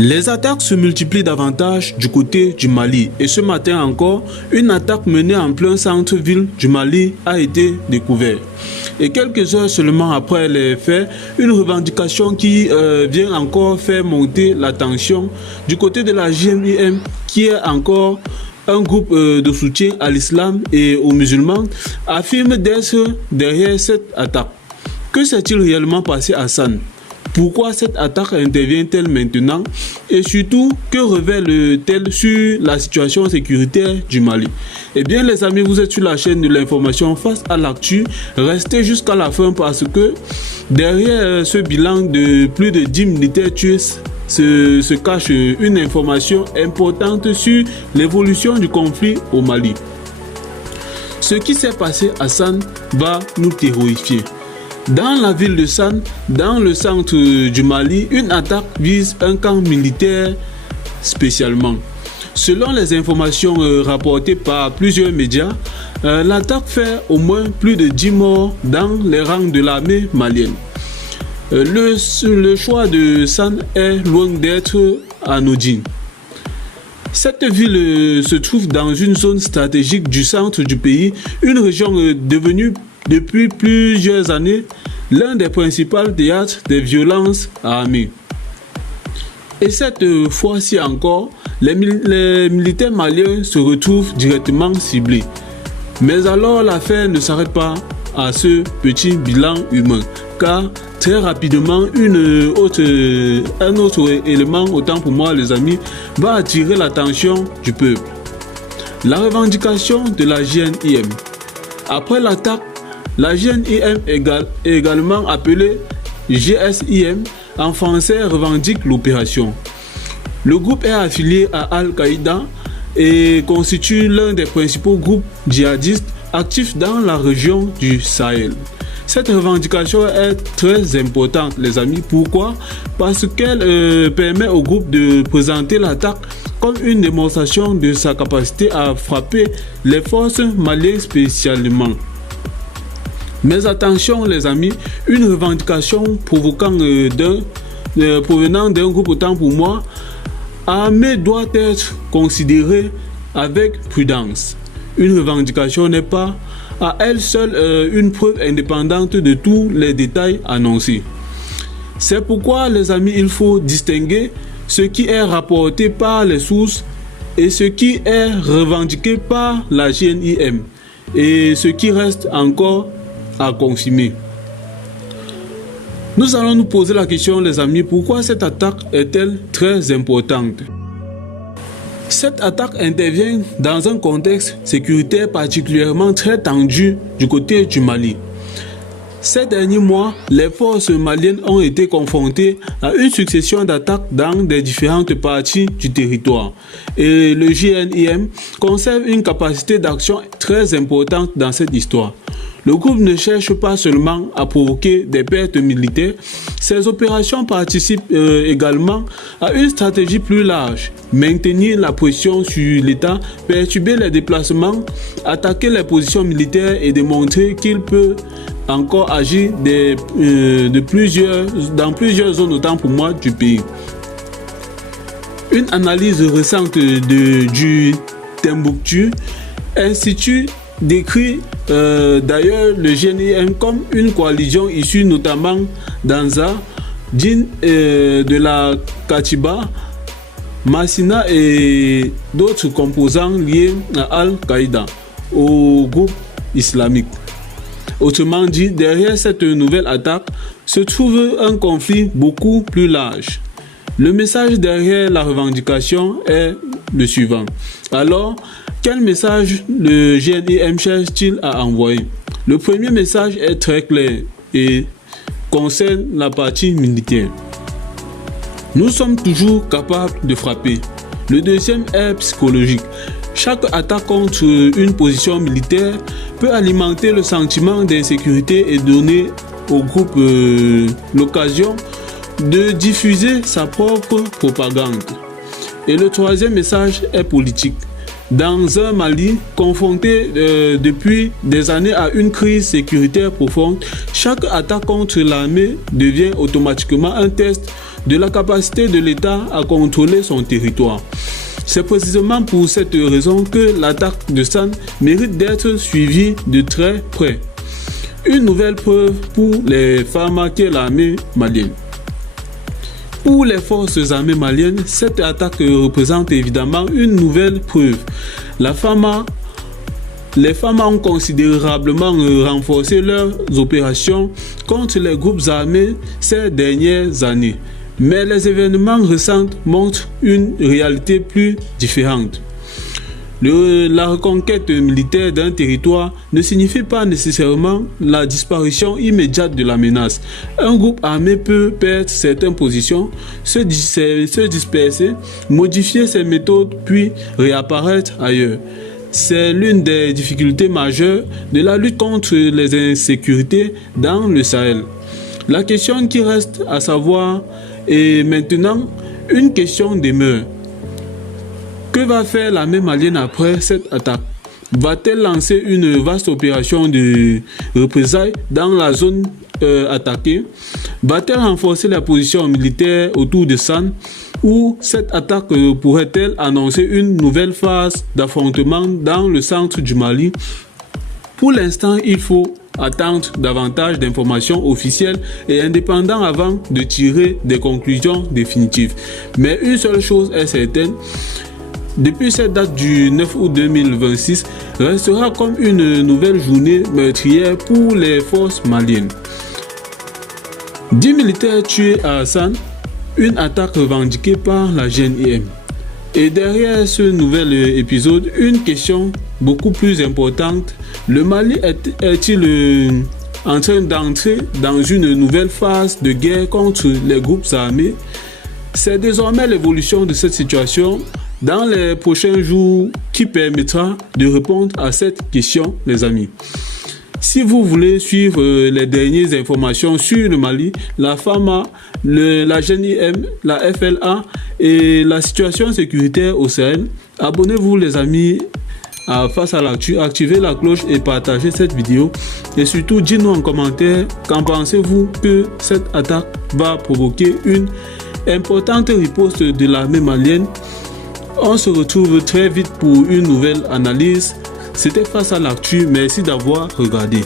Les attaques se multiplient davantage du côté du Mali et ce matin encore, une attaque menée en plein centre-ville du Mali a été découverte. Et quelques heures seulement après les faits, une revendication qui vient encore faire monter la tension du côté de la JNIM qui est encore un groupe de soutien à l'islam et aux musulmans affirme d'être derrière cette attaque. Que s'est-il réellement passé à San? Pourquoi cette attaque intervient-elle maintenant? Et surtout, que révèle-t-elle sur la situation sécuritaire du Mali? Eh bien les amis, vous êtes sur la chaîne de l'information Face à l'actu. Restez jusqu'à la fin parce que derrière ce bilan de plus de 10 militaires tués se cache une information importante sur l'évolution du conflit au Mali. Ce qui s'est passé à San va nous terrorifier. Dans la ville de San, dans le centre du Mali, une attaque vise un camp militaire spécialement. Selon les informations rapportées par plusieurs médias, l'attaque fait au moins plus de 10 morts dans les rangs de l'armée malienne. Le choix de San est loin d'être anodin. Cette ville se trouve dans une zone stratégique du centre du pays, une région devenue depuis plusieurs années l'un des principaux théâtres des violences armées. Et cette fois-ci encore, les militaires maliens se retrouvent directement ciblés. Mais alors l'affaire ne s'arrête pas à ce petit bilan humain, car très rapidement un autre élément, autant pour moi les amis, va attirer l'attention du peuple. La revendication de la JNIM. Après l'attaque, la JNIM également appelée GSIM en français revendique l'opération. Le groupe est affilié à Al-Qaïda et constitue l'un des principaux groupes djihadistes actifs dans la région du Sahel. Cette revendication est très importante les amis. Pourquoi? Parce qu'elle permet au groupe de présenter l'attaque comme une démonstration de sa capacité à frapper les forces maliennes spécialement. Mais attention les amis, une revendication provenant d'un groupe autant pour moi armé doit être considérée avec prudence. Une revendication n'est pas à elle seule une preuve indépendante de tous les détails annoncés. C'est pourquoi les amis, il faut distinguer ce qui est rapporté par les sources et ce qui est revendiqué par la JNIM et ce qui reste encore à confirmer. Nous allons nous poser la question les amis, pourquoi cette attaque est-elle très importante? Cette attaque intervient dans un contexte sécuritaire particulièrement très tendu du côté du Mali. Ces derniers mois, les forces maliennes ont été confrontées à une succession d'attaques dans des différentes parties du territoire. Et le JNIM conserve une capacité d'action très importante dans cette histoire. Le groupe ne cherche pas seulement à provoquer des pertes militaires, ces opérations participent également à une stratégie plus large, maintenir la pression sur l'État, perturber les déplacements, attaquer les positions militaires et démontrer qu'il peut encore agir dans plusieurs zones autant pour moi du pays. Une analyse récente du Timbuktu Institute décrit d'ailleurs le JNIM comme une coalition issue notamment d'Anza, de la Katiba, Massina et d'autres composants liés à Al-Qaïda, au groupe islamique. Autrement dit, derrière cette nouvelle attaque se trouve un conflit beaucoup plus large. Le message derrière la revendication est le suivant. Alors, quel message le JNIM cherche-t-il à envoyer? Le premier message est très clair et concerne la partie militaire. Nous sommes toujours capables de frapper. Le deuxième est psychologique. Chaque attaque contre une position militaire peut alimenter le sentiment d'insécurité et donner au groupe l'occasion de diffuser sa propre propagande. Et le troisième message est politique. Dans un Mali confronté depuis des années à une crise sécuritaire profonde, chaque attaque contre l'armée devient automatiquement un test de la capacité de l'État à contrôler son territoire. C'est précisément pour cette raison que l'attaque de San mérite d'être suivie de très près. Une nouvelle preuve pour les FARMA qu'est l'armée malienne. Pour les forces armées maliennes, cette attaque représente évidemment une nouvelle preuve. Les FARMA ont considérablement renforcé leurs opérations contre les groupes armés ces dernières années. Mais les événements récents montrent une réalité plus différente. La reconquête militaire d'un territoire ne signifie pas nécessairement la disparition immédiate de la menace. Un groupe armé peut perdre certaines positions, se disperser, modifier ses méthodes puis réapparaître ailleurs. C'est l'une des difficultés majeures de la lutte contre les insécurités dans le Sahel. La question qui reste à savoir est maintenant une question demeure. Que va faire l'armée malienne après cette attaque? Va-t-elle lancer une vaste opération de représailles dans la zone attaquée? Va-t-elle renforcer la position militaire autour de San? Ou cette attaque pourrait-elle annoncer une nouvelle phase d'affrontement dans le centre du Mali? Pour l'instant, il faut attendre davantage d'informations officielles et indépendantes avant de tirer des conclusions définitives. Mais une seule chose est certaine, depuis cette date du 9 août 2026, restera comme une nouvelle journée meurtrière pour les forces maliennes. 10 militaires tués à San, une attaque revendiquée par la GNIM. Et derrière ce nouvel épisode, une question beaucoup plus importante. Le Mali est-il en train d'entrer dans une nouvelle phase de guerre contre les groupes armés? C'est désormais l'évolution de cette situation dans les prochains jours qui permettra de répondre à cette question, les amis. Si vous voulez suivre les dernières informations sur le Mali, la FARMA, la GNIM, la FLA et la situation sécuritaire au Sahel, abonnez-vous les amis à Face à l'actu, activez la cloche et partagez cette vidéo. Et surtout, dites-nous en commentaire qu'en pensez-vous que cette attaque va provoquer une importante riposte de l'armée malienne. On se retrouve très vite pour une nouvelle analyse. C'était Face à l'actu. Merci d'avoir regardé.